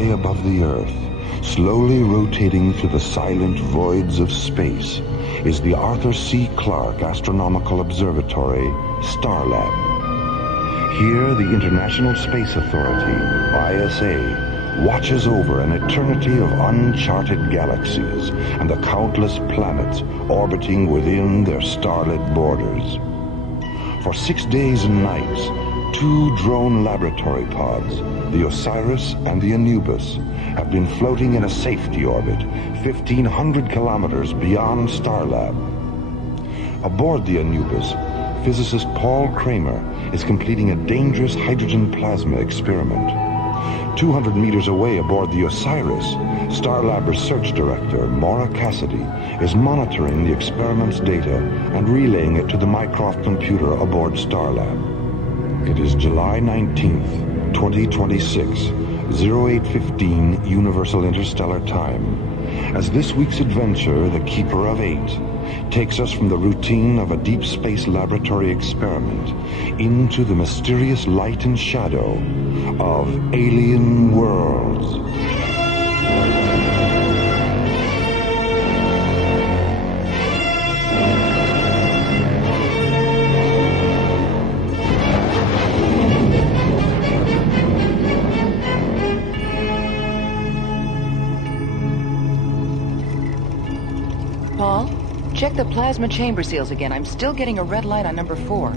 high above the Earth, slowly rotating through the silent voids of space, is the Arthur C. Clarke Astronomical Observatory, Starlab. Here, the International Space Authority, ISA, watches over an eternity of uncharted galaxies and the countless planets orbiting within their starlit borders. For 6 days and nights, 2 drone laboratory pods, the Osiris and the Anubis, have been floating in a safety orbit 1,500 kilometers beyond Starlab. Aboard the Anubis, physicist Paul Kramer is completing a dangerous hydrogen plasma experiment. 200 meters away aboard the Osiris, Starlab Research Director Maura Cassidy is monitoring the experiment's data and relaying it to the Mycroft computer aboard Starlab. It is July 19th, 2026, 0815 Universal Interstellar Time, as this week's adventure, The Keeper of Eight, takes us from the routine of a deep space laboratory experiment into the mysterious light and shadow of alien worlds. Paul, check the plasma chamber seals again. I'm still getting a red light on number 4.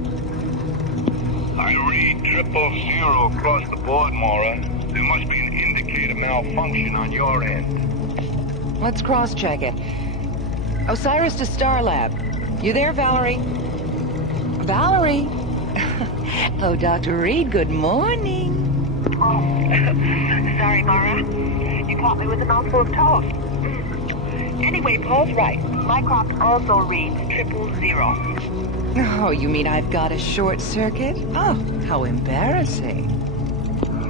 I read 000 across the board, Maura. There must be an indicator malfunction on your end. Let's cross-check it. Osiris to Starlab. You there, Valerie? Valerie? Oh, Dr. Reed, good morning. Oh, sorry, Maura. You caught me with a mouthful of toast. Anyway, Paul's right. Mycroft also reads 000. Oh, you mean I've got a short circuit? Oh, how embarrassing.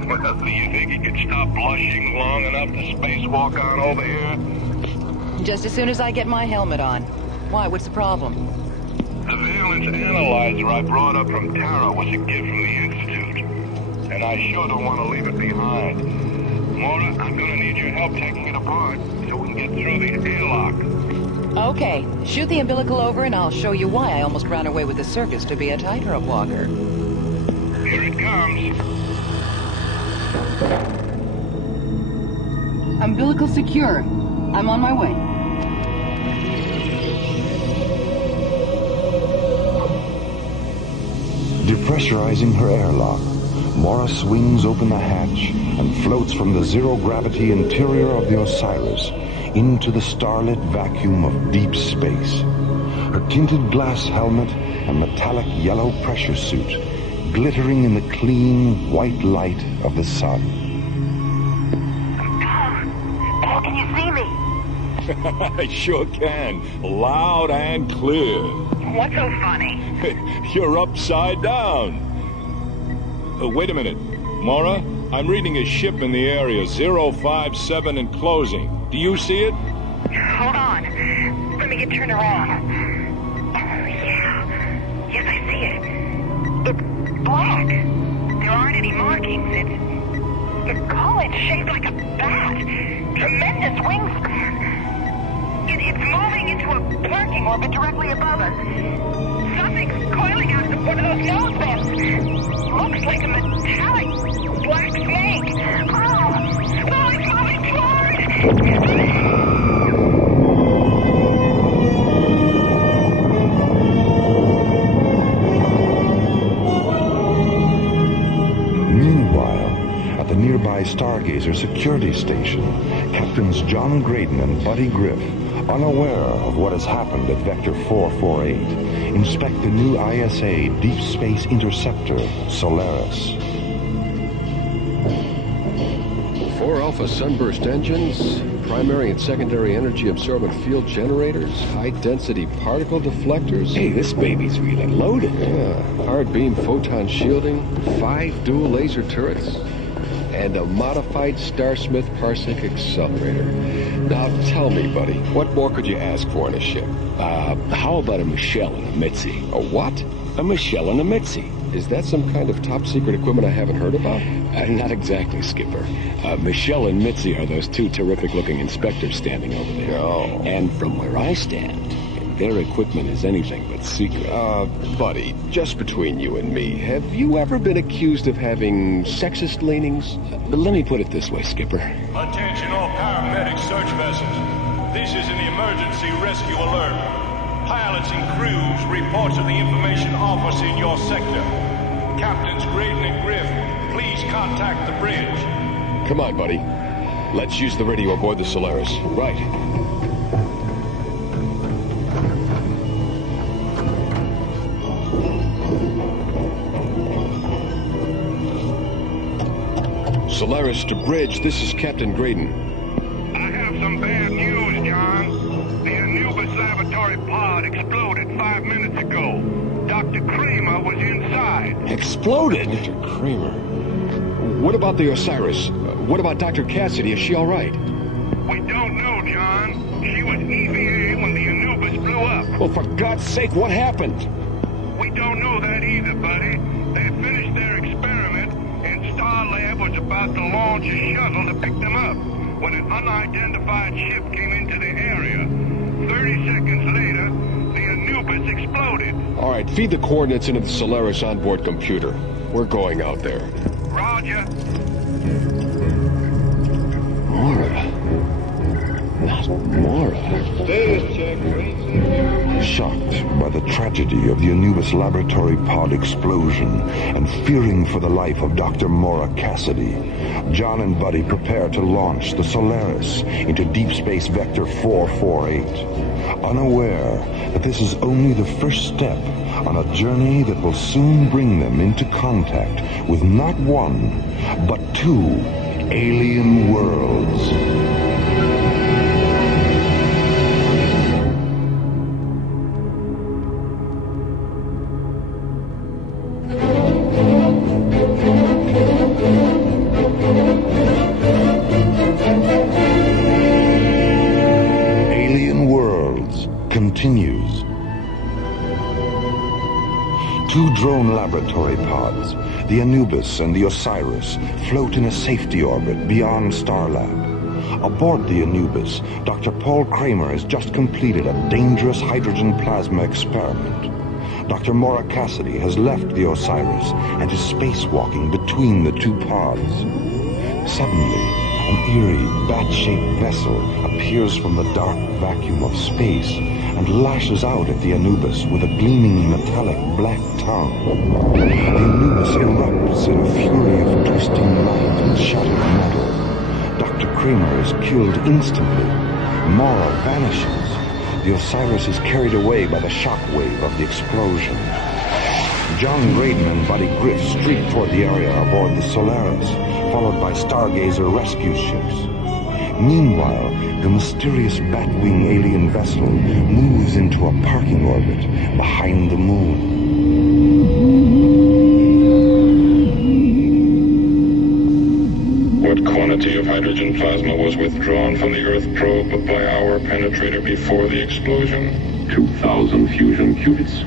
Well, do you think you could stop blushing long enough to spacewalk on over here? Just as soon as I get my helmet on. Why, what's the problem? The valence analyzer I brought up from Tara was a gift from the Institute. And I sure don't want to leave it behind. Maura, I'm gonna need your help taking it apart so we can get through the airlock. Okay, shoot the umbilical over and I'll show you why I almost ran away with the circus to be a tightrope walker. Here it comes. Umbilical secure. I'm on my way. Depressurizing her airlock, Maura swings open the hatch and floats from the zero-gravity interior of the Osiris into the starlit vacuum of deep space. Her tinted glass helmet and metallic yellow pressure suit glittering in the clean, white light of the sun. Paul, can you see me? I sure can. Loud and clear. What's so funny? You're upside down. Wait a minute. Maura, I'm reading a ship in the area, 057 and closing. Do you see it? Hold on. Let me get turned around. Yeah. Yes, I see it. It's black. There aren't any markings. It's cool. It's shaped like a bat. Tremendous wingspan. It's moving into a parking orbit directly above us. Something's coiling out of one of those nose vents. Looks like a metallic black snake. Oh, it's moving toward! Meanwhile, at the nearby Stargazer security station, Captains John Graydon and Buddy Griff, unaware of what has happened at Vector 448, inspect the new ISA Deep Space Interceptor, Solaris. 4 Alpha Sunburst engines, primary and secondary energy absorbent field generators, high-density particle deflectors. Hey, this baby's really loaded. Yeah, hard beam photon shielding, 5 dual laser turrets, and a modified Starsmith Parsec accelerator. Now tell me, buddy, what more could you ask for in a ship? How about a Michelle and a Mitzi? A what? A Michelle and a Mitzi. Is that some kind of top-secret equipment I haven't heard about? Not exactly, Skipper. Michelle and Mitzi are those two terrific-looking inspectors standing over there. Oh. And from where I stand, their equipment is anything but secret. Buddy, just between you and me, have you ever been accused of having sexist leanings? Let me put it this way, Skipper. Attention all paramedic search vessels. This is an emergency rescue alert. Pilots and crews, reports of the information office in your sector. Captains Graydon and Griff, please contact the bridge. Come on, buddy. Let's use the radio aboard the Solaris. Right. Solaris to bridge, this is Captain Graydon. I have some bad news, John. The Anubis laboratory pod exploded 5 minutes ago. Dr. Kramer was inside. Exploded? Dr. Kramer. What about the Osiris? What about Dr. Cassidy? Is she all right? We don't know, John. She was EVA when the Anubis blew up. Well, for God's sake, what happened? We don't know that either, buddy. They finished their experiment, and Starlab was about to launch a shuttle to pick them up when an unidentified ship came into the area. 30 seconds later, the Anubis exploded. All right, feed the coordinates into the Solaris onboard computer. We're going out there. Roger. Maura. Not Maura. Shocked by the tragedy of the Anubis laboratory pod explosion and fearing for the life of Dr. Maura Cassidy, John and Buddy prepare to launch the Solaris into Deep Space Vector 448, unaware that this is only the first step on a journey that will soon bring them into contact with not one, but two alien worlds. Continues. Two drone laboratory pods, the Anubis and the Osiris, float in a safety orbit beyond Starlab. Aboard the Anubis, Dr. Paul Kramer has just completed a dangerous hydrogen plasma experiment. Dr. Maura Cassidy has left the Osiris and is spacewalking between the two pods. Suddenly, an eerie, bat-shaped vessel appears from the dark vacuum of space and lashes out at the Anubis with a gleaming metallic black tongue. The Anubis erupts in a fury of twisting light and shattered metal. Dr. Kramer is killed instantly. Maura vanishes. The Osiris is carried away by the shockwave of the explosion. John Graydon and Buddy Griff streak toward the area aboard the Solaris, followed by Stargazer rescue ships. Meanwhile, the mysterious Batwing alien vessel moves into a parking orbit behind the moon. What quantity of hydrogen plasma was withdrawn from the Earth probe by our penetrator before the explosion? 2,000 fusion qubits.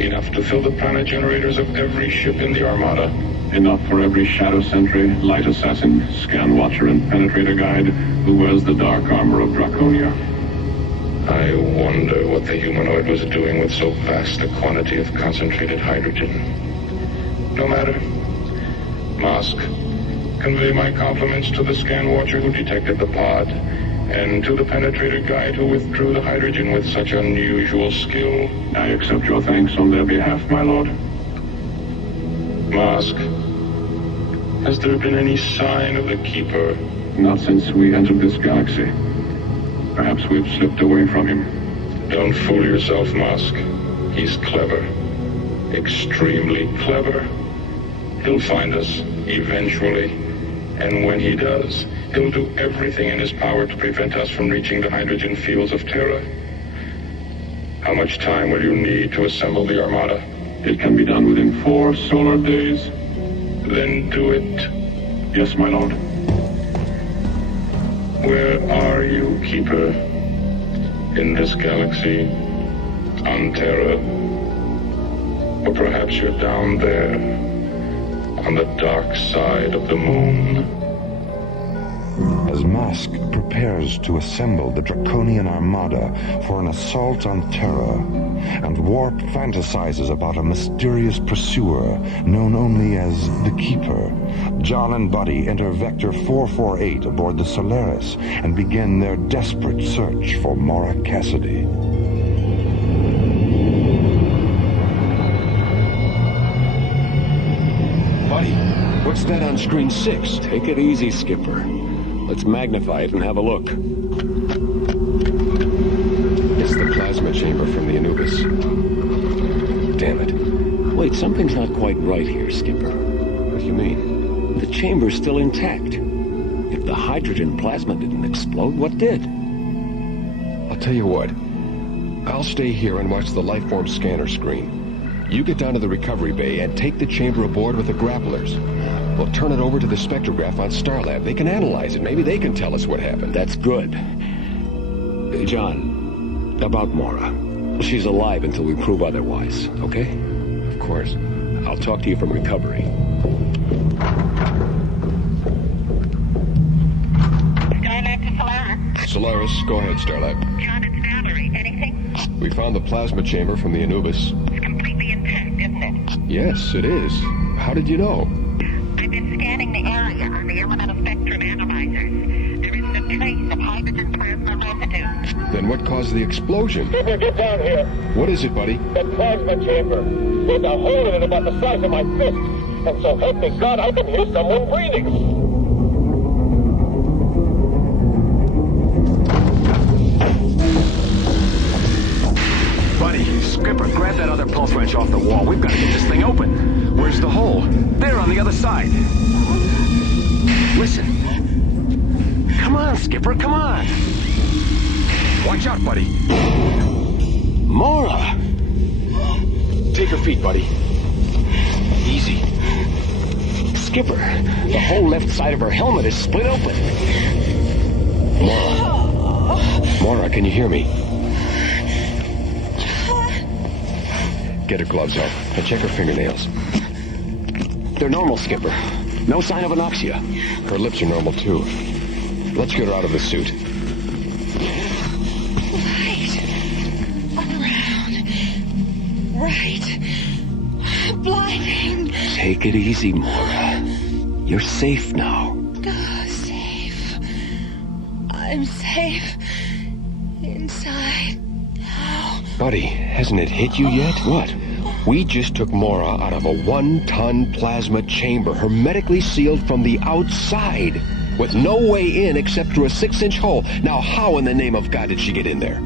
Enough to fill the planet generators of every ship in the Armada. Enough for every Shadow Sentry, Light Assassin, Scan Watcher, and Penetrator Guide who wears the dark armor of Draconia. I wonder what the humanoid was doing with so vast a quantity of concentrated hydrogen. No matter. Mosk, convey my compliments to the Scan Watcher who detected the pod, and to the Penetrator Guide who withdrew the hydrogen with such unusual skill. I accept your thanks on their behalf, my lord. Mosk, has there been any sign of the Keeper? Not since we entered this galaxy. Perhaps we've slipped away from him. Don't fool yourself, Mosk. He's clever. Extremely clever. He'll find us, eventually. And when he does, he'll do everything in his power to prevent us from reaching the hydrogen fields of Terra. How much time will you need to assemble the Armada? It can be done within 4 solar days. Then do it. Yes, my lord. Where are you, Keeper? In this galaxy? On Terra? Or perhaps you're down there, on the dark side of the moon. As Mask prepares to assemble the Draconian Armada for an assault on Terra, and Warp fantasizes about a mysterious pursuer known only as the Keeper, John and Buddy enter Vector 448 aboard the Solaris and begin their desperate search for Maura Cassidy. Buddy, what's that on screen 6? Take it easy, Skipper. Let's magnify it and have a look. It's the plasma chamber from the Anubis. Damn it. Wait, something's not quite right here, Skipper. What do you mean? The chamber's still intact. If the hydrogen plasma didn't explode, what did? I'll tell you what. I'll stay here and watch the lifeform scanner screen. You get down to the recovery bay and take the chamber aboard with the grapplers. We'll turn it over to the spectrograph on Starlab. They can analyze it. Maybe they can tell us what happened. That's good. John, about Maura. She's alive until we prove otherwise, okay? Of course. I'll talk to you from recovery. Starlab to Solaris. Solaris, go ahead, Starlab. John, it's Valerie. Anything? We found the plasma chamber from the Anubis. It's completely intact, isn't it? Yes, it is. How did you know? I've been scanning the area on the elemental spectrum analyzers. There isn't a trace of hydrogen plasma residue. Then what caused the explosion? Skipper, get down here. What is it, buddy? The plasma chamber. There's a hole in it about the size of my fist. And so help me God, I can hear someone breathing. Buddy, Skipper, grab that other pulse wrench off the wall. We've got to get this thing open. Where's the hole? There, on the other side. Listen. Come on, Skipper, come on. Watch out, buddy. Maura! Take her feet, buddy. Easy. Skipper, the whole left side of her helmet is split open. Maura, can you hear me? Get her gloves off and check her fingernails. They're normal, Skipper. No sign of anoxia. Her lips are normal, too. Let's get her out of the suit. Right. Blinding. Take it easy, Maura. You're safe now. Oh, safe. I'm safe. Inside. Now. Buddy, hasn't it hit you yet? What? We just took Maura out of a 1-ton plasma chamber, hermetically sealed from the outside, with no way in except through a 6-inch hole. Now, how in the name of God did she get in there?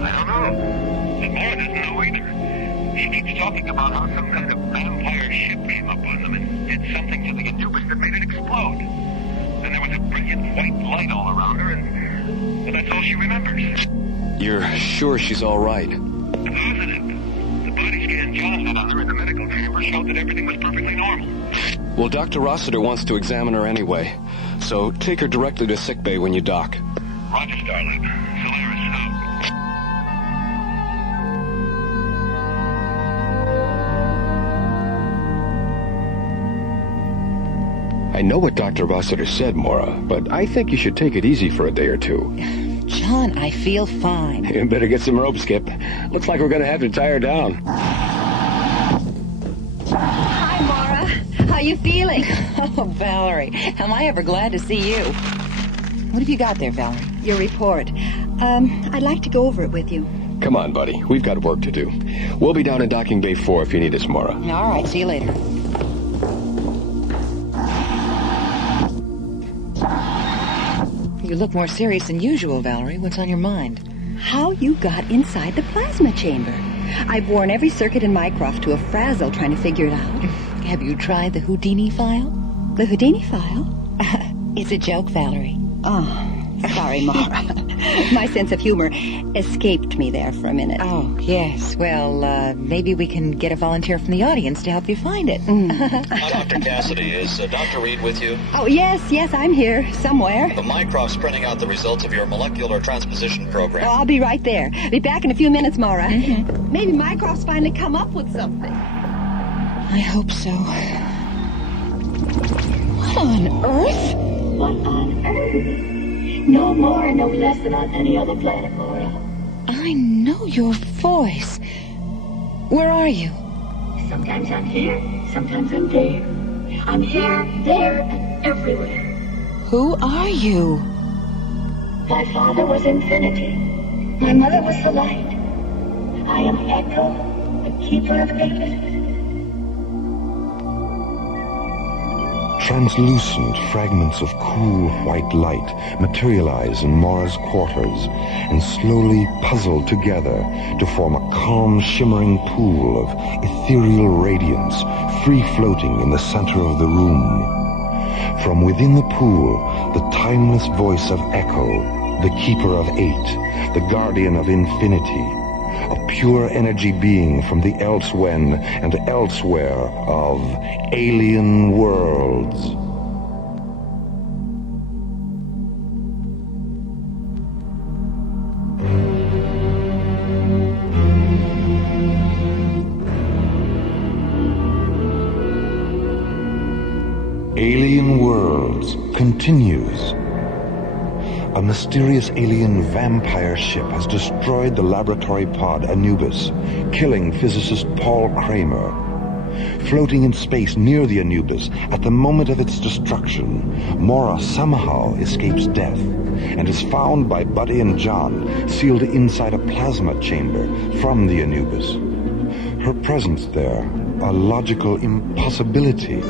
I don't know. And Maura doesn't know either. She keeps talking about how some kind of vampire ship came up on them and did something to the Anubis that made it explode. Then there was a brilliant white light all around her, and well, that's all she remembers. You're sure she's all right? Positive. The body scan John had on her in the medical chamber showed that everything was perfectly normal. Well, Dr. Rossiter wants to examine her anyway. So take her directly to sickbay when you dock. Roger, Starlab. Solaris out. I know what Dr. Rossiter said, Maura, but I think you should take it easy for a day or two. John, I feel fine. You better get some rope, Skip. Looks like we're gonna have to tie her down. Hi, Maura. How you feeling? Oh, Valerie, am I ever glad to see you. What have you got there, Valerie? Your report. I'd like to go over it with you. Come on, buddy. We've got work to do. We'll be down in Docking Bay 4 if you need us, Maura. All right, see you later. You look more serious than usual, Valerie. What's on your mind? How you got inside the plasma chamber. I've worn every circuit in Mycroft to a frazzle trying to figure it out. Have you tried the Houdini file? The Houdini file? It's a joke, Valerie. Oh, sorry, Maura. My sense of humor escaped me there for a minute. Oh, yes. Well, maybe we can get a volunteer from the audience to help you find it. Dr. Cassidy, is Dr. Reed with you? Oh, yes, I'm here, somewhere. The Mycroft's printing out the results of your molecular transposition program. Oh, I'll be right there. Be back in a few minutes, Maura. Maybe Mycroft's finally come up with something. I hope so. What on Earth? What on Earth? No more, no less than on any other planet, Maura. I know your voice. Where are you? Sometimes I'm here, sometimes I'm there. I'm here, there, and everywhere. Who are you? My father was infinity. My mother was the light. I am Echo, the keeper of eight. Translucent fragments of cool white light materialize in Maura's quarters and slowly puzzle together to form a calm, shimmering pool of ethereal radiance, free-floating in the center of the room. From within the pool, the timeless voice of Echo, the keeper of eight, the guardian of infinity, a pure energy being from the elsewhen and elsewhere of alien worlds. Alien Worlds continues. A mysterious alien vampire ship has destroyed the laboratory pod Anubis, killing physicist Paul Kramer. Floating in space near the Anubis, at the moment of its destruction, Maura somehow escapes death and is found by Buddy and John, sealed inside a plasma chamber from the Anubis. Her presence there, a logical impossibility.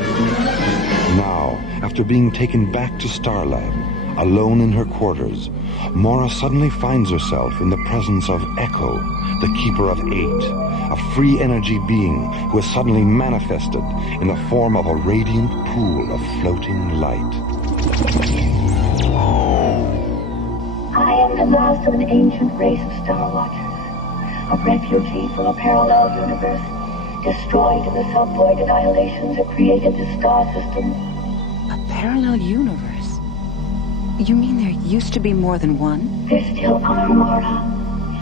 Now, after being taken back to Starlab, alone in her quarters, Maura suddenly finds herself in the presence of Echo, the keeper of eight, a free energy being who has suddenly manifested in the form of a radiant pool of floating light. I am the last of an ancient race of Star Watchers, a refugee from a parallel universe, destroyed in the subvoid annihilations that created the star system. A parallel universe? You mean there used to be more than one? There still are, Maura.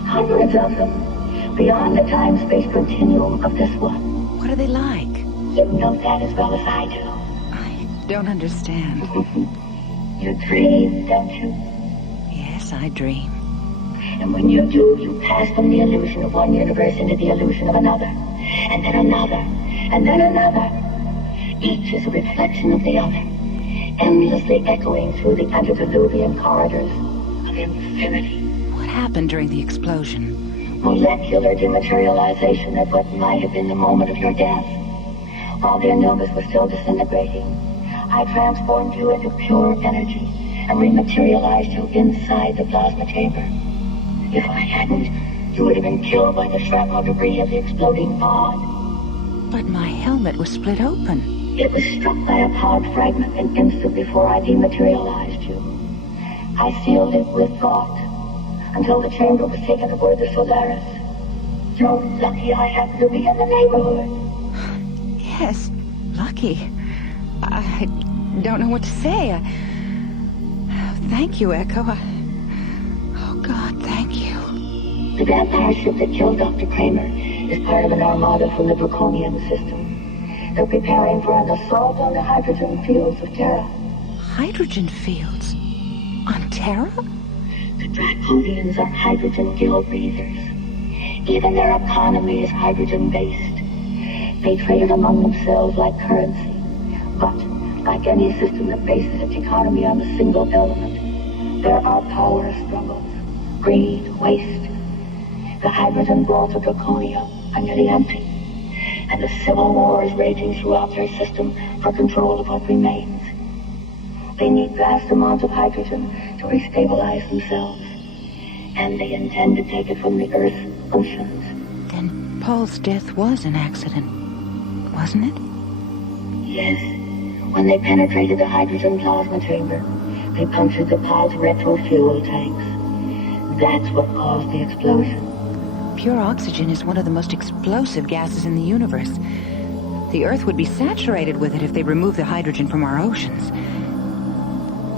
Hundreds of them. Beyond the time-space continuum of this one. What are they like? You know that as well as I do. I don't understand. You dream, don't you? Yes, I dream. And when you do, you pass from the illusion of one universe into the illusion of another. And then another. And then another. Each is a reflection of the other, endlessly echoing through the antediluvian corridors of infinity. What happened during the explosion? Molecular dematerialization at what might have been the moment of your death. While the Anubis was still disintegrating, I transformed you into pure energy and rematerialized you inside the plasma chamber. If I hadn't, you would have been killed by the shrapnel debris of the exploding pod. But my helmet was split open. It was struck by a pod fragment an instant before I dematerialized you. I sealed it with thought until the chamber was taken aboard the Solaris. You're lucky I happened to be in the neighborhood. Yes, lucky. I don't know what to say. Thank you, Echo. Oh, God, thank you. The vampire ship that killed Dr. Kramer is part of an armada from the Draconian system. They're preparing for an assault on the hydrogen fields of Terra. Hydrogen fields? On Terra? The Draconians are hydrogen gill breathers. Even their economy is hydrogen-based. They trade among themselves like currency. But, like any system that bases its economy on a single element, there are power struggles, greed, waste. The hydrogen vaults of Draconia are nearly empty, and a civil war is raging throughout their system for control of what remains. They need vast amounts of hydrogen to restabilize themselves, and they intend to take it from the Earth's oceans. Then Paul's death was an accident, wasn't it? Yes. When they penetrated the hydrogen plasma chamber, they punctured the pod's retro fuel tanks. That's what caused the explosion. Pure oxygen is one of the most explosive gases in the universe. The Earth would be saturated with it if they removed the hydrogen from our oceans.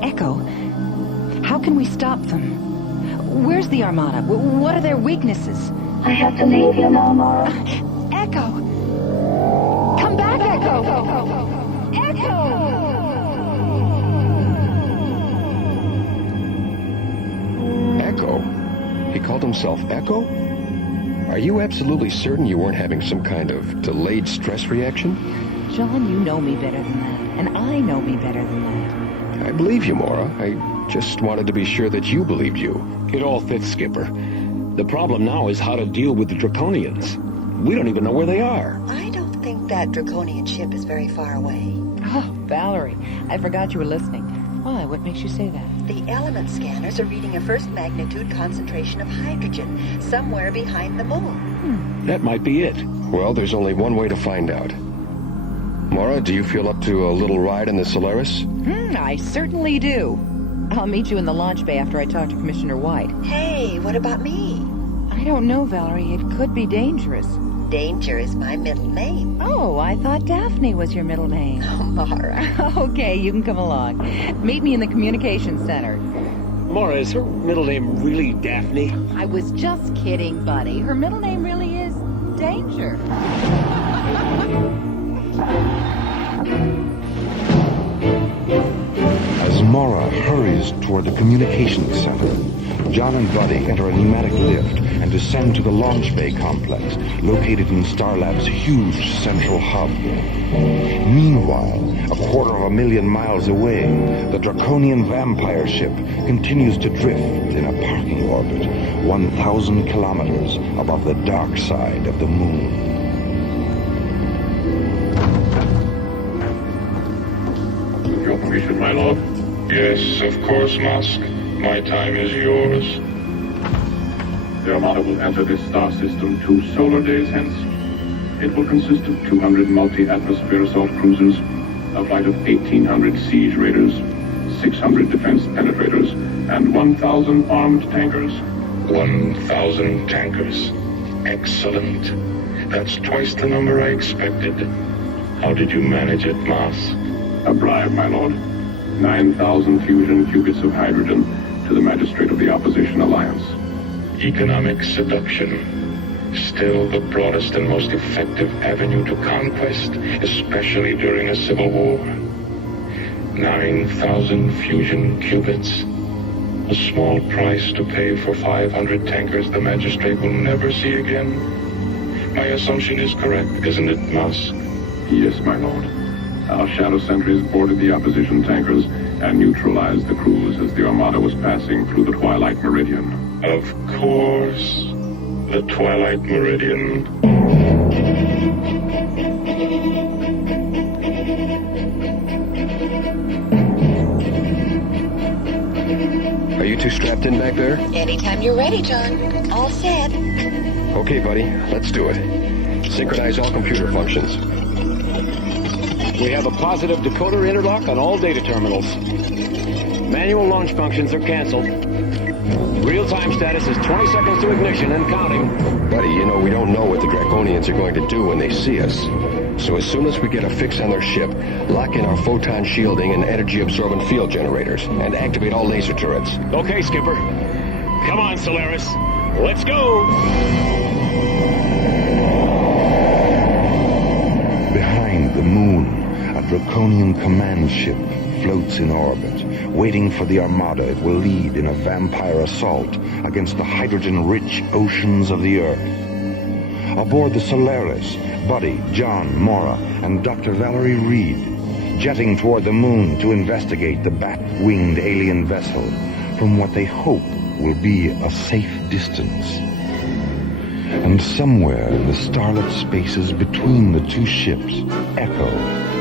Echo, how can we stop them? Where's the Armada? What are their weaknesses? I have to leave you now, Maura. Echo! Come back, Echo! Echo! Echo? He called himself Echo? Are you absolutely certain you weren't having some kind of delayed stress reaction? John, you know me better than that, and I know me better than that. I believe you, Maura. I just wanted to be sure that you believed you. It all fits, Skipper. The problem now is how to deal with the Draconians. We don't even know where they are. I don't think that Draconian ship is very far away. Oh, Valerie, I forgot you were listening. Why? What makes you say that? The element scanners are reading a first magnitude concentration of hydrogen somewhere behind the moon. That might be it. Well, there's only one way to find out. Maura, do you feel up to a little ride in the Solaris? I certainly do. I'll meet you in the launch bay after I talk to Commissioner White. Hey, what about me? I don't know, Valerie. It could be dangerous. Danger is my middle name. Oh, I thought Daphne was your middle name. Oh, Maura. Okay, you can come along. Meet me in the communications center. Maura, is her middle name really Daphne? I was just kidding, buddy. Her middle name really is Danger. As Maura hurries toward the communications center, John and Buddy enter a pneumatic lift and descend to the launch bay complex located in Starlab's huge central hub. Meanwhile, 250,000 miles away, the Draconian vampire ship continues to drift in a parking orbit 1,000 kilometers above the dark side of the moon. Your permission, my lord? Yes, of course, Musk. My time is yours. The Armada will enter this star system 2 solar days hence. It will consist of 200 multi-atmosphere assault cruisers, a flight of 1,800 siege raiders, 600 defense penetrators, and 1,000 armed tankers. 1,000 tankers. Excellent. That's twice the number I expected. How did you manage it, Mas? A bribe, my lord. 9,000 fusion qubits of hydrogen to the magistrate of the Opposition Alliance. Economic seduction. Still the broadest and most effective avenue to conquest, especially during a civil war. 9,000 fusion qubits. A small price to pay for 500 tankers the magistrate will never see again. My assumption is correct, isn't it, Musk? Yes, my lord. Our shadow sentries boarded the opposition tankers and neutralized the crews as the Armada was passing through the Twilight Meridian. Of course. The Twilight Meridian. Are you two strapped in back there? Anytime you're ready, John. All set. Okay, buddy. Let's do it. Synchronize all computer functions. We have a positive decoder interlock on all data terminals. Manual launch functions are canceled. Real-time status is 20 seconds to ignition and counting. Buddy, you know we don't know what the Draconians are going to do when they see us. So as soon as we get a fix on their ship, lock in our photon shielding and energy-absorbent field generators, and activate all laser turrets. Okay, Skipper. Come on, Solaris. Let's go! Behind the moon, a Draconian command ship floats in orbit, waiting for the Armada it will lead in a vampire assault against the hydrogen-rich oceans of the Earth. Aboard the Solaris, Buddy, John, Maura, and Dr. Valerie Reed, jetting toward the moon to investigate the bat-winged alien vessel from what they hope will be a safe distance. And somewhere in the starlit spaces between the two ships, Echo,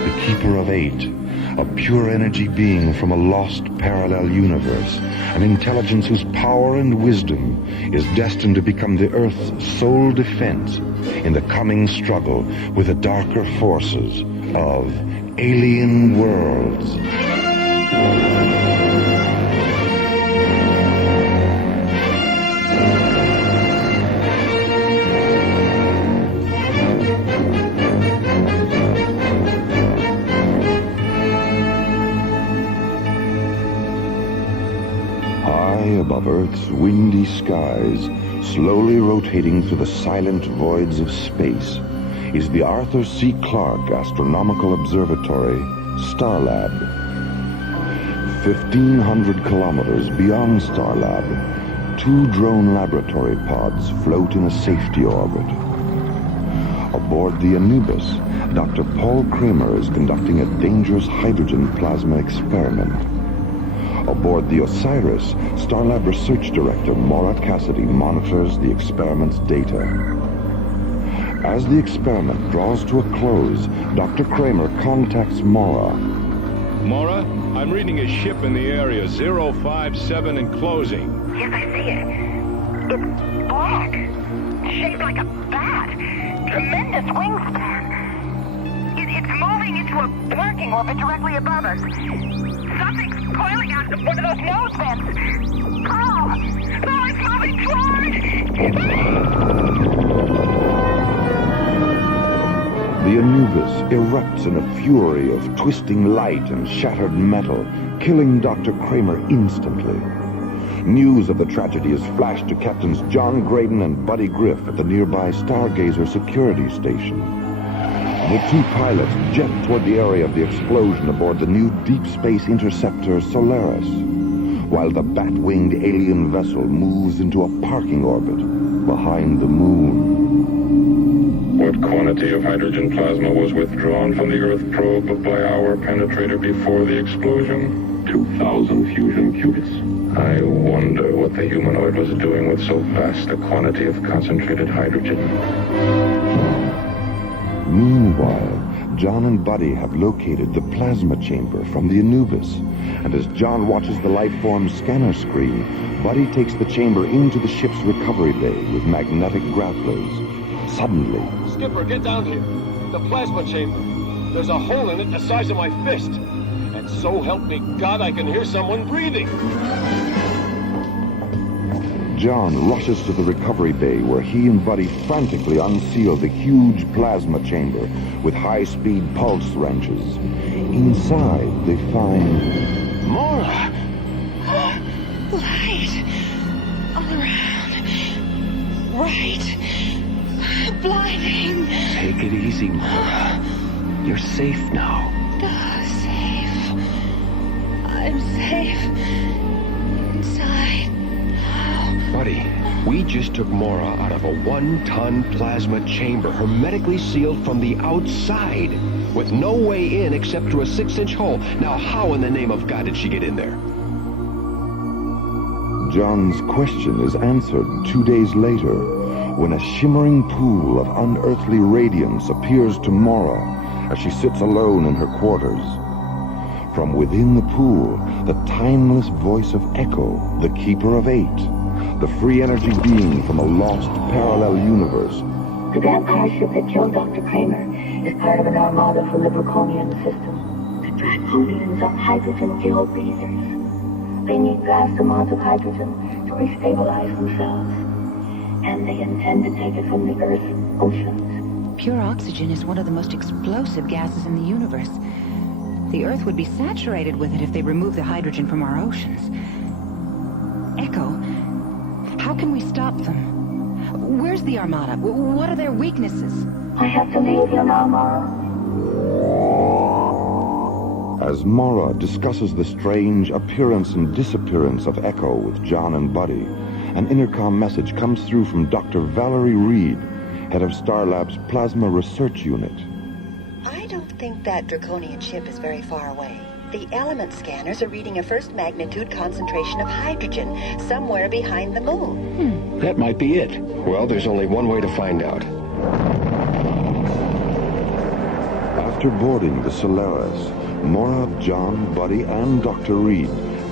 the Keeper of Eight, a pure energy being from a lost parallel universe, an intelligence whose power and wisdom is destined to become the Earth's sole defense in the coming struggle with the darker forces of alien worlds. above Earth's windy skies, slowly rotating through the silent voids of space, is the Arthur C. Clarke Astronomical Observatory, Starlab. 1,500 kilometers beyond Starlab, 2 drone laboratory pods float in a safety orbit. Aboard the Anubis, Dr. Paul Kramer is conducting a dangerous hydrogen plasma experiment. Aboard the Osiris, Starlab Research Director Maura Cassidy monitors the experiment's data. As the experiment draws to a close, Dr. Kramer contacts Maura. Maura, I'm reading a ship in the area, 057 and closing. Yes, I see it. It's black. Shaped like a bat. Tremendous wingspan. It's moving into a parking orbit directly above us. Something's coiling out of one of those nose vents. Oh, it's moving toward! The Anubis erupts in a fury of twisting light and shattered metal, killing Dr. Kramer instantly. News of the tragedy is flashed to Captains John Graydon and Buddy Griff at the nearby Stargazer security station. The 2 pilots jet toward the area of the explosion aboard the new deep space interceptor Solaris, while the bat-winged alien vessel moves into a parking orbit behind the moon. What quantity of hydrogen plasma was withdrawn from the Earth probe by our penetrator before the explosion? 2,000 fusion qubits. I wonder what the humanoid was doing with so vast a quantity of concentrated hydrogen. Meanwhile, John and Buddy have located the plasma chamber from the Anubis, and as John watches the life-form scanner screen, Buddy takes the chamber into the ship's recovery bay with magnetic grapplers. Suddenly... Skipper, get down here. The plasma chamber. There's a hole in it the size of my fist. And so help me God, I can hear someone breathing. John rushes to the recovery bay where he and Buddy frantically unseal the huge plasma chamber with high-speed pulse wrenches. Inside, they find... Maura! Light. All around. Right. Blinding. Take it easy, Maura. You're safe now. Safe. I'm safe. Inside. Buddy, we just took Maura out of a 1-ton plasma chamber, hermetically sealed from the outside, with no way in except through a 6-inch hole. Now, how in the name of God did she get in there? John's question is answered 2 days later, when a shimmering pool of unearthly radiance appears to Maura as she sits alone in her quarters. From within the pool, the timeless voice of Echo, the Keeper of 8, the free energy being from a lost parallel universe. The vampire ship that killed Dr. Kramer is part of an armada from the Draconian system. The Draconians are hydrogen gill breathers. They need vast amounts of hydrogen to restabilize themselves. And they intend to take it from the Earth's oceans. Pure oxygen is one of the most explosive gases in the universe. The Earth would be saturated with it if they removed the hydrogen from our oceans. Echo, how can we stop them? Where's the Armada? What are their weaknesses? I have to leave you now, Maura. As Maura discusses the strange appearance and disappearance of Echo with John and Buddy, an intercom message comes through from Dr. Valerie Reed, head of Starlab's Plasma Research Unit. I don't think that Draconian ship is very far away. The element scanners are reading a first magnitude concentration of hydrogen somewhere behind the moon. That might be it. Well, there's only one way to find out. After boarding the Solaris, Maura, John, Buddy, and Dr. Reed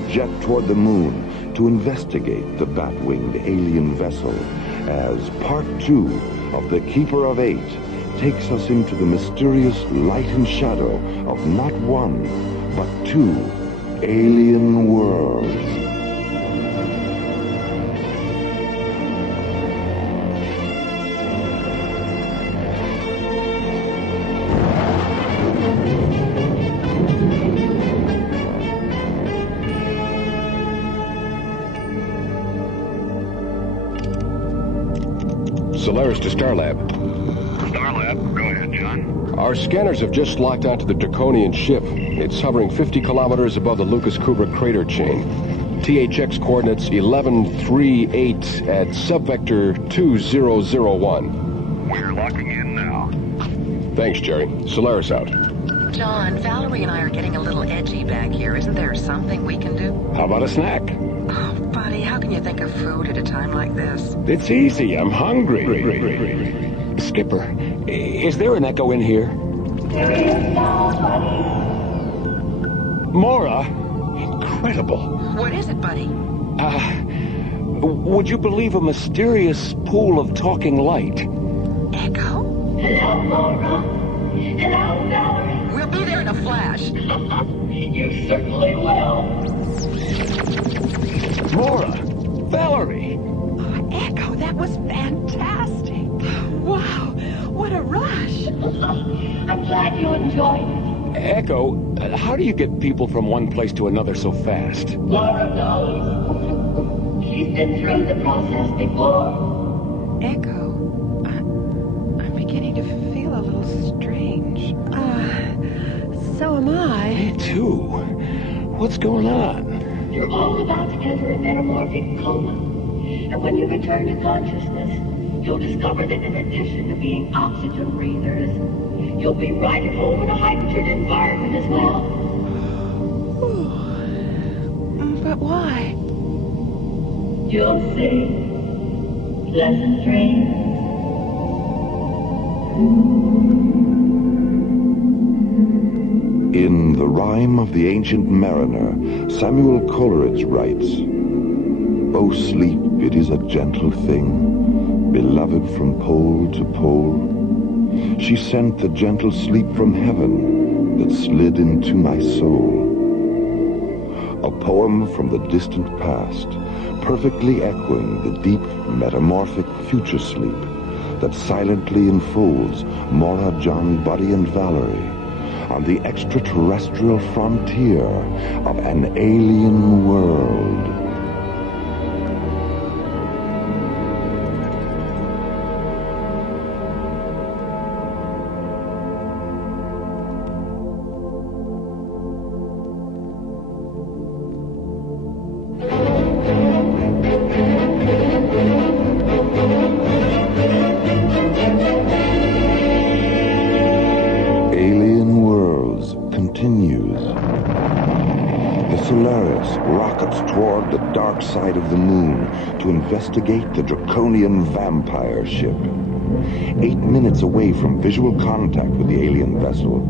jet toward the moon to investigate the bat-winged alien vessel as Part 2 of The Keeper of 8 takes us into the mysterious light and shadow of not one, but 2 alien worlds. Solaris to Starlab. Starlab, go ahead, John. Our scanners have just locked onto the Draconian ship. It's hovering 50 kilometers above the Lucas Kubra crater chain. THX coordinates 1138 at subvector 2001. We're locking in now. Thanks, Jerry. Solaris out. John, Valerie and I are getting a little edgy back here. Isn't there something we can do? How about a snack? Oh, buddy, how can you think of food at a time like this? It's easy. I'm hungry. Skipper, is there an echo in here? There is now, buddy. Maura? Incredible. What is it, buddy? Would you believe a mysterious pool of talking light? Echo? Hello, Maura. Hello, Valerie. We'll be there in a flash. You certainly will. Maura! Valerie! Oh, Echo, that was fantastic. Wow, what a rush. I'm glad you enjoyed it. Echo, how do you get people from one place to another so fast? Maura knows. She's been through the process before. Echo, I'm beginning to feel a little strange. So am I. Me too. What's going on? You're all about to enter a metamorphic coma. And when you return to consciousness, you'll discover that in addition to being oxygen breathers, you'll be right at home in a hydrogen environment as well. But why? You'll see. Pleasant dreams. In The Rime of the Ancient Mariner, Samuel Coleridge writes, "O sleep, it is a gentle thing, beloved from pole to pole. She sent the gentle sleep from heaven that slid into my soul." A poem from the distant past, perfectly echoing the deep metamorphic future sleep that silently enfolds Maura, John, Buddy, and Valerie on the extraterrestrial frontier of an alien world. Toward the dark side of the moon to investigate the Draconian vampire ship. 8 minutes away from visual contact with the alien vessel,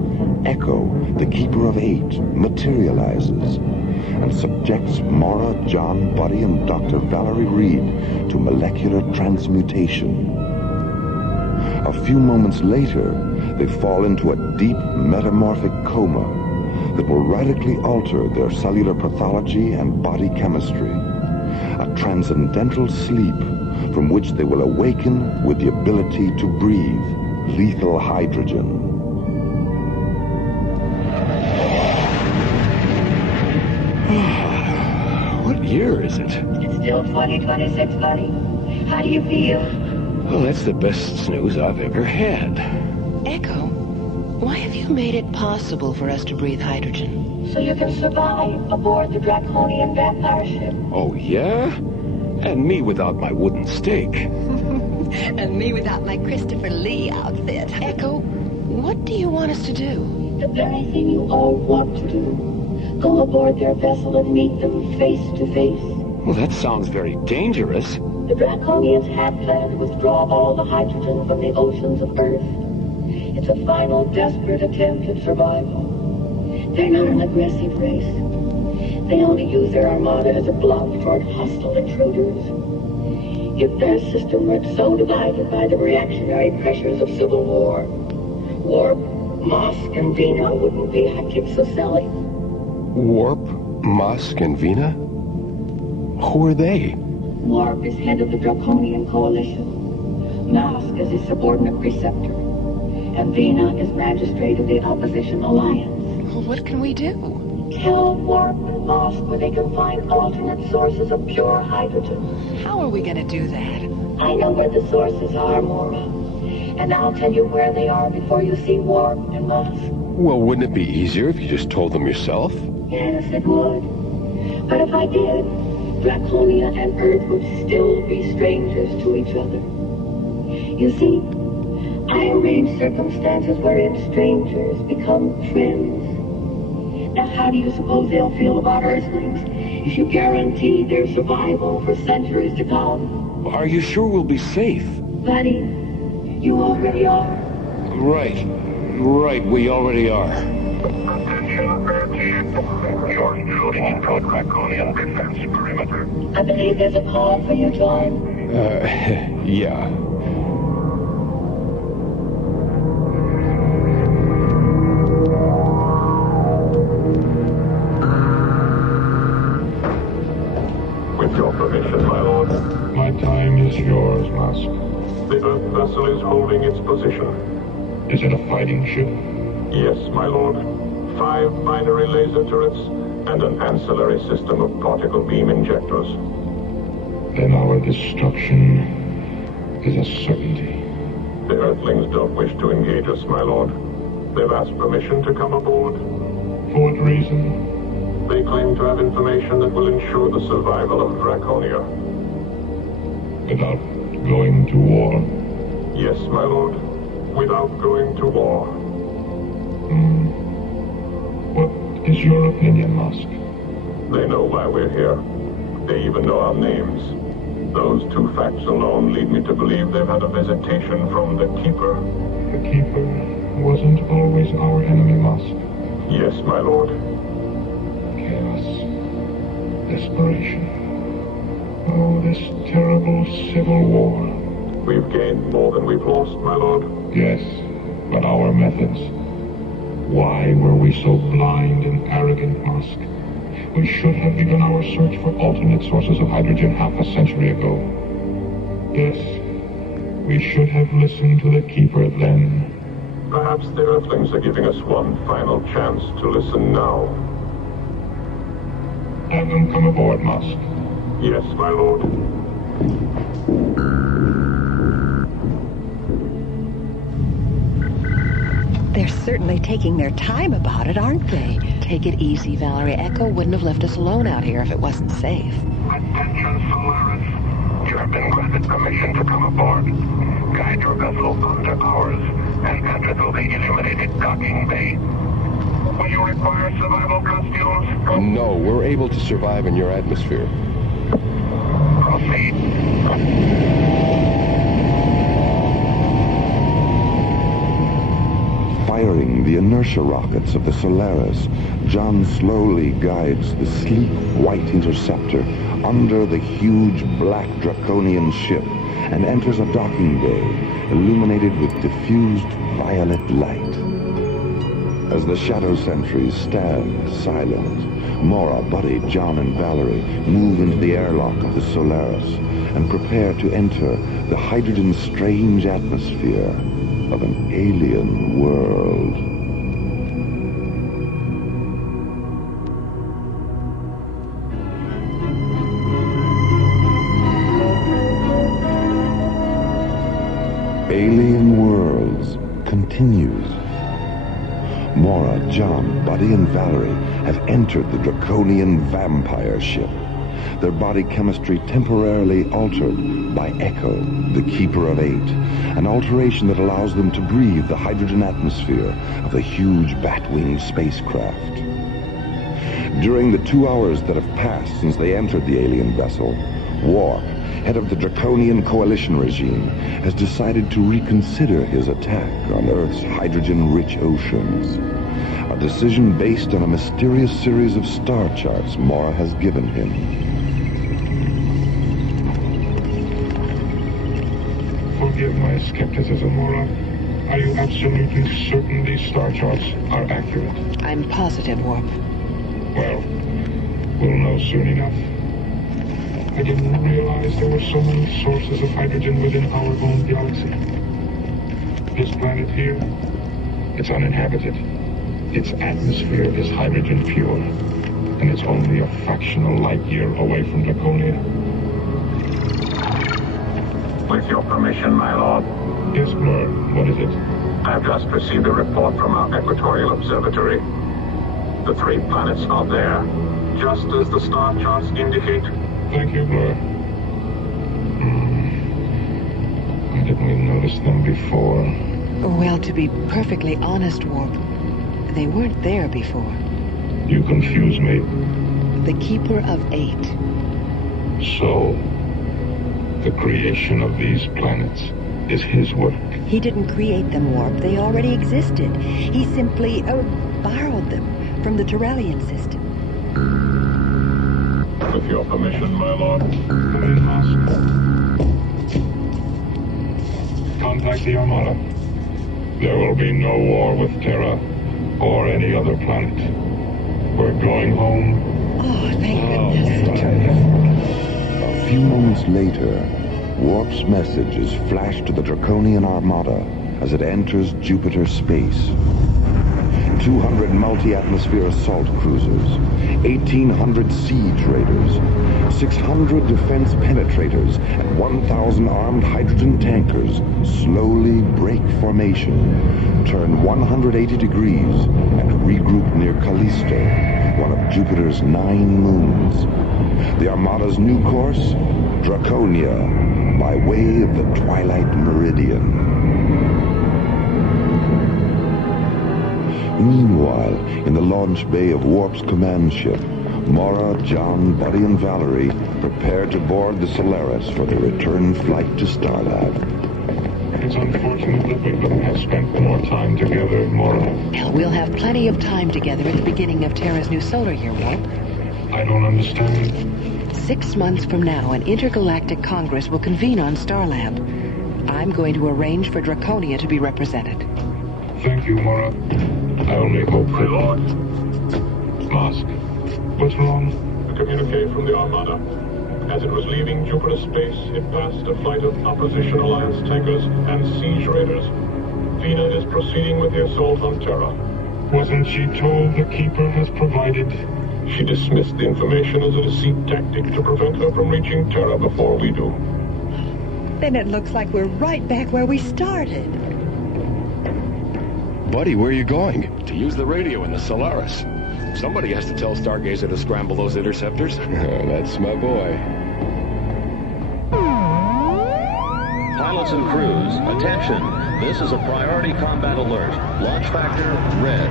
Echo, the Keeper of Eight, materializes and subjects Maura, John, Buddy, and Dr. Valerie Reed to molecular transmutation. A few moments later, they fall into a deep metamorphic coma that will radically alter their cellular pathology and body chemistry. A transcendental sleep from which they will awaken with the ability to breathe lethal hydrogen. What year is it? It's still 2026, buddy. How do you feel? Well, that's the best snooze I've ever had. Echo, why have you made it possible for us to breathe hydrogen? So you can survive aboard the Draconian vampire ship. Oh, yeah? And me without my wooden stake. And me without my Christopher Lee outfit. Echo, what do you want us to do? The very thing you all want to do. Go aboard their vessel and meet them face to face. Well, that sounds very dangerous. The Draconians had planned to withdraw all the hydrogen from the oceans of Earth. It's a final desperate attempt at survival. They're not an aggressive race. They only use their armada as a bluff toward hostile intruders. If their system weren't so divided by the reactionary pressures of civil war, Warp, Mosk, and Vina wouldn't be active so silly. Warp, Mosk, and Vina? Who are they? Warp is head of the Draconian Coalition. Mosk is his subordinate preceptor. And Vina is magistrate of the Opposition Alliance. Well, what can we do? Tell Warp and Mosk where they can find alternate sources of pure hydrogen. How are we going to do that? I know where the sources are, Maura. And I'll tell you where they are before you see Warp and Musk. Well, wouldn't it be easier if you just told them yourself? Yes, it would. But if I did, Draconia and Earth would still be strangers to each other. You see, I arrange circumstances wherein strangers become friends. Now, how do you suppose they'll feel about Earthlings if you guarantee their survival for centuries to come? Are you sure we'll be safe? Buddy, you already are. Right, we already are. Attention, Earth ship. You're intruding into a draconian defense perimeter. I believe there's a call for you, John. Yeah. With your permission, my lord. My time is yours, Musk. The Earth vessel is holding its position. Is it a fighting ship? Yes, my lord. 5 binary laser turrets and an ancillary system of particle beam injectors. Then our destruction is a certainty. The Earthlings don't wish to engage us, my lord. They've asked permission to come aboard. For what reason? They claim to have information that will ensure the survival of Draconia. Without going to war? Yes, my lord. Without going to war. What is your opinion, Musk? They know why we're here. They even know our names. Those 2 facts alone lead me to believe they've had a visitation from the Keeper. The Keeper wasn't always our enemy, Musk. Yes, my lord. Chaos. Desperation. Oh, this terrible civil war. We've gained more than we've lost, my lord. Yes, but our methods. Why were we so blind and arrogant, Musk? We should have begun our search for alternate sources of hydrogen half a century ago. Yes, we should have listened to the Keeper then. Perhaps the Earthlings are giving us one final chance to listen now. Have them come aboard, Musk. Yes, my lord. They're certainly taking their time about it, aren't they? Take it easy, Valerie. Echo wouldn't have left us alone out here if it wasn't safe. Attention, Solaris. You have been granted permission to come aboard. Guide your vessel under ours and enter through the illuminated docking bay. Will you require survival costumes? No, we're able to survive in your atmosphere. Proceed. Firing the inertia rockets of the Solaris, John slowly guides the sleek white interceptor under the huge black draconian ship and enters a docking bay illuminated with diffused violet light. As the shadow sentries stand silent, Maura, Buddy, John, and Valerie move into the airlock of the Solaris and prepare to enter the hydrogen's strange atmosphere of an alien world. Alien Worlds continues. Maura, John, Buddy, and Valerie have entered the draconian vampire ship. Their body chemistry temporarily altered by Echo, the Keeper of 8, an alteration that allows them to breathe the hydrogen atmosphere of the huge Batwing spacecraft. During the 2 hours that have passed since they entered the alien vessel, Warp, head of the Draconian Coalition regime, has decided to reconsider his attack on Earth's hydrogen-rich oceans. A decision based on a mysterious series of star charts Maura has given him. Forgive my skepticism, Maura. Are you absolutely certain these star charts are accurate? I'm positive, Warp. Well, we'll know soon enough. I didn't realize there were so many sources of hydrogen within our own galaxy. This planet here, it's uninhabited. Its atmosphere is hydrogen pure, and it's only a fractional light year away from Draconia. With your permission, my lord. Yes, Clarke. What is it? I've just received a report from our equatorial observatory. The 3 planets are there, just as the star charts indicate. Thank you, Clarke. Why didn't we notice them before? Well, to be perfectly honest, Warp, they weren't there before. You confuse me. The Keeper of 8. So, the creation of these planets is his work. He didn't create them, Warp. They already existed. He simply borrowed them from the Terrellian system. With your permission, my lord. Come in, Mask. Contact the Armada. There will be no war with Terra or any other planet. We're going home. Oh, thank goodness. A few moments later, Warp's message is flashed to the Draconian Armada as it enters Jupiter space. 200 multi-atmosphere assault cruisers, 1,800 siege raiders, 600 defense penetrators, and 1,000 armed hydrogen tankers slowly break formation, turn 180 degrees, and regroup near Callisto, one of Jupiter's 9 moons. The Armada's new course? Draconia, by way of the Twilight Meridian. Meanwhile, in the launch bay of Warp's command ship, Maura, John, Buddy, and Valerie prepare to board the Solaris for their return flight to Starlab. It's unfortunate that we couldn't have spent more time together, Maura. Hell, we'll have plenty of time together at the beginning of Terra's new solar year, Warp. I don't understand. 6 months from now, an intergalactic congress will convene on Starlab. I'm going to arrange for Draconia to be represented. Thank you, Maura. I only hope My lord. Mask. What's wrong? A communique from the Armada. As it was leaving Jupiter space, it passed a flight of Opposition Alliance tankers and siege raiders. Vina is proceeding with the assault on Terra. Wasn't she told the Keeper has provided? She dismissed the information as a deceit tactic to prevent her from reaching Terra before we do. Then it looks like we're right back where we started. Buddy, where are you going? To use the radio in the Solaris. Somebody has to tell Stargazer to scramble those interceptors. That's my boy. Pilots and crews, attention. This is a priority combat alert. Launch factor, red.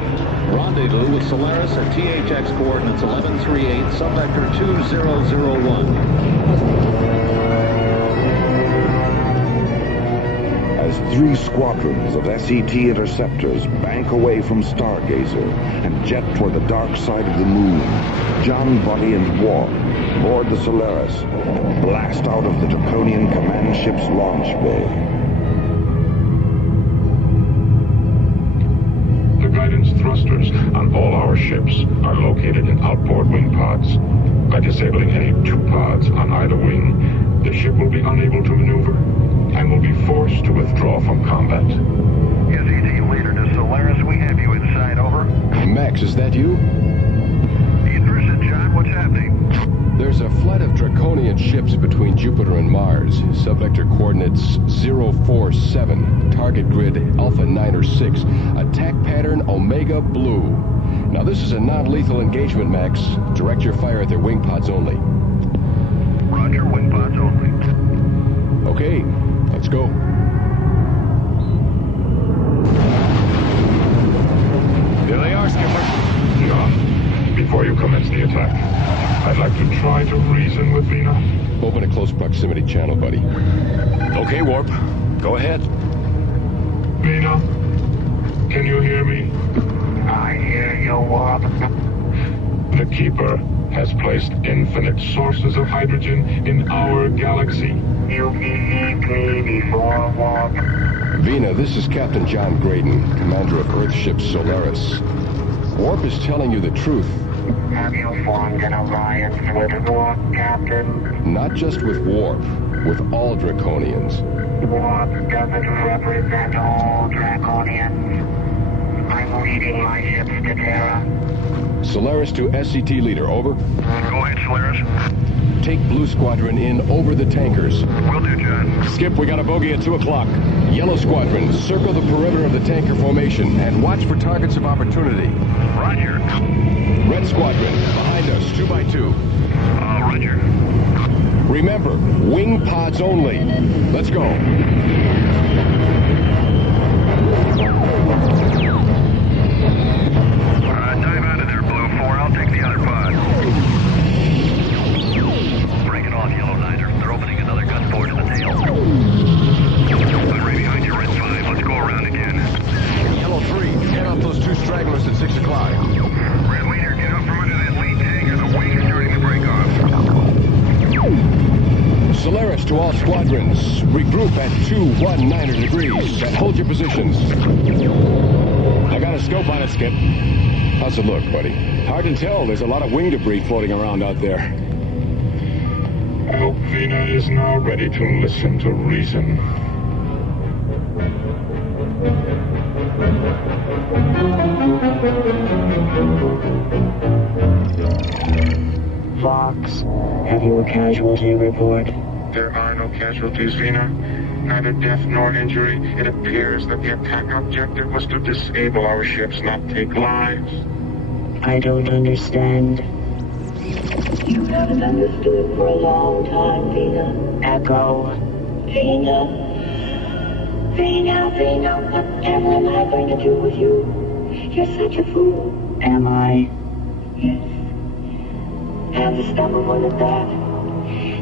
Rendezvous with Solaris at THX coordinates 1138, subvector 2001. As 3 squadrons of SET interceptors bank away from Stargazer and jet toward the dark side of the moon, John, Buddy, and Warp board the Solaris and blast out of the Draconian command ship's launch bay. The guidance thrusters on all our ships are located in outboard wing pods. By disabling any 2 pods on either wing, the ship will be unable to maneuver and will be forced to withdraw from combat. SET leader to Solaris, we have you inside, over. Max, is that you? In person, John, what's happening? There's a flight of Draconian ships between Jupiter and Mars. Subvector coordinates 047. Target grid Alpha 9 or 6. Attack pattern Omega Blue. Now this is a non-lethal engagement, Max. Direct your fire at their wing pods only. Roger, wing pods only. Okay, let's go. There they are, Skipper. John, before you commence the attack, I'd like to try to reason with Vina. Open a close proximity channel, buddy. Okay, Warp. Go ahead. Vina, can you hear me? I hear you, Warp. The Keeper has placed infinite sources of hydrogen in our galaxy. You believed me before, Warp. Vina, this is Captain John Graydon, commander of Earthship Solaris. Warp is telling you the truth. Have you formed an alliance with Warp, Captain? Not just with Warp, with all Draconians. Warp doesn't represent all Draconians. I'm leading my ships to Terra. Solaris to SCT leader, over. Go ahead, Solaris. Take Blue Squadron in over the tankers. Will do, John. Skip, we got a bogey at 2 o'clock. Yellow Squadron, circle the perimeter of the tanker formation and watch for targets of opportunity. Roger. Red Squadron, behind us, 2 by 2. Roger. Remember, wing pods only. Let's go. Dive out of there, Blue 4. I'll take the other pod. Break it off, Yellow Niner. They're opening another gun port in the tail. I'm right behind you, Red 5. Let's go around again. Yellow 3, head off those 2 stragglers at 6 o'clock. Red Leader, get out from under that lead tanker. The wing is starting to break off. Solaris to all squadrons. Regroup at 219 degrees and hold your positions. I got a scope on it, Skip. How's it look, buddy? Hard to tell. There's a lot of wing debris floating around out there. I hope Vina is now ready to listen to reason. Vox, have you a casualty report? There are no casualties, Vina. Neither death nor injury. It appears that the attack objective was to disable our ships, not take lives. I don't understand. You haven't understood for a long time, Vina. Echo. Vina, whatever am I going to do with you? You're such a fool. Am I? Yes. And a stubborn one at that.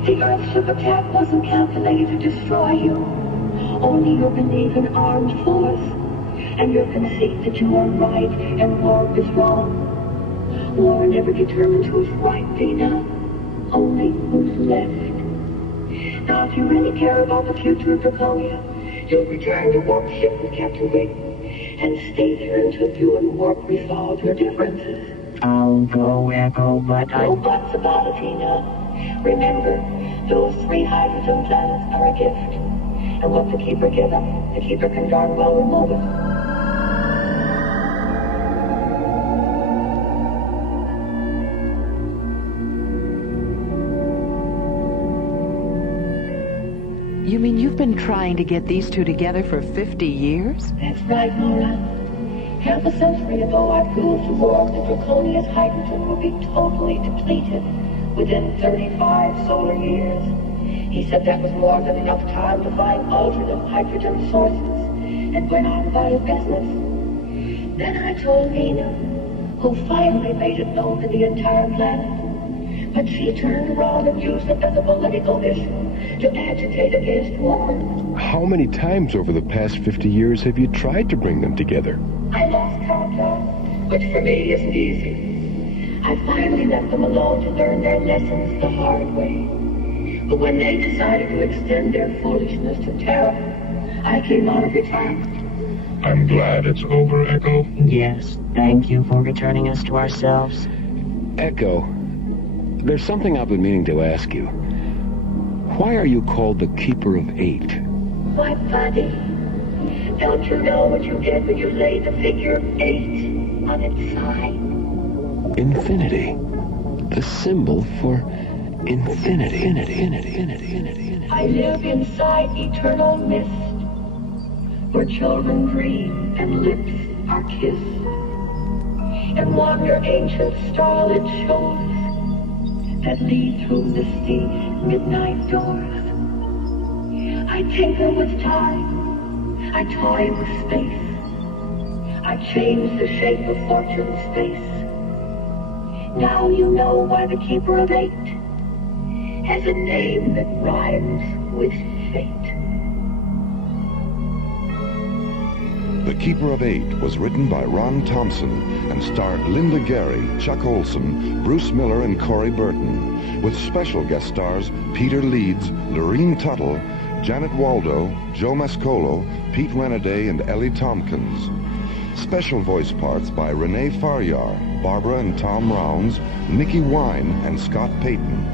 The Earthship attack wasn't calculated to destroy you. Only your belief in armed force, and your conceit that you are right and war is wrong. War never determines who's right, Vina. Only who's left. Now, if you really care about the future of Draconia, you'll return to Warp Ship with Captain Graydon, and stay there until you and Warp resolve your differences. I'll go, Echo, but No buts about it, Vina. Remember, those 3 hydrogen planets are a gift. And what the Keeper gives up, the Keeper can darn well remove it. You mean you've been trying to get these two together for 50 years? That's right, Maura. Half a century ago, I proved to Warp that Draconia's hydrogen would be totally depleted within 35 solar years. He said that was more than enough time to find alternate hydrogen sources, and went on about his business. Then I told Vina, who finally made it known to the entire planet. But she turned around and used it as a political issue to agitate against war. How many times over the past 50 years have you tried to bring them together? I lost contact, which for me isn't easy. I finally left them alone to learn their lessons the hard way. But when they decided to extend their foolishness to Terra, I came out of retirement. I'm glad it's over, Echo. yes, thank you for returning us to ourselves. Echo, there's something I've been meaning to ask you. Why are you called the Keeper of 8? Why, buddy, don't you know what you did when you laid the figure 8 on its side? Infinity. The symbol for infinity. I live inside eternal mist, where children dream and lips are kissed, and wander ancient starlit shores that lead through misty midnight doors. I tinker with time, I toy with space, I change the shape of fortune's space. Now you know why the Keeper of 8 has a name that rhymes with fate. The Keeper of 8 was written by Ron Thompson and starred Linda Gary, Chuck Olson, Bruce Miller, and Corey Burton, with special guest stars Peter Leeds, Lorene Tuttle, Janet Waldo, Joe Mascolo, Pete Renaday, and Ellie Tompkins. Special voice parts by Renee Faryar, Barbara and Tom Rounds, Nikki Wine, and Scott Payton.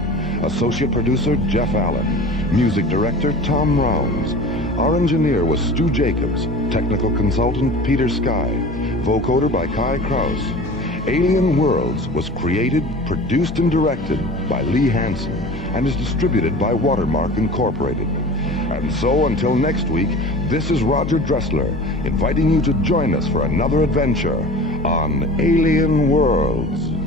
Associate producer Jeff Allen. Music director Tom Rounds. Our engineer was Stu Jacobs. Technical consultant Peter Sky. Vocoder by Kai Kraus. Alien Worlds was created, produced, and directed by Lee Hansen and is distributed by Watermark Incorporated. And so, until next week, this is Roger Dressler, inviting you to join us for another adventure on Alien Worlds.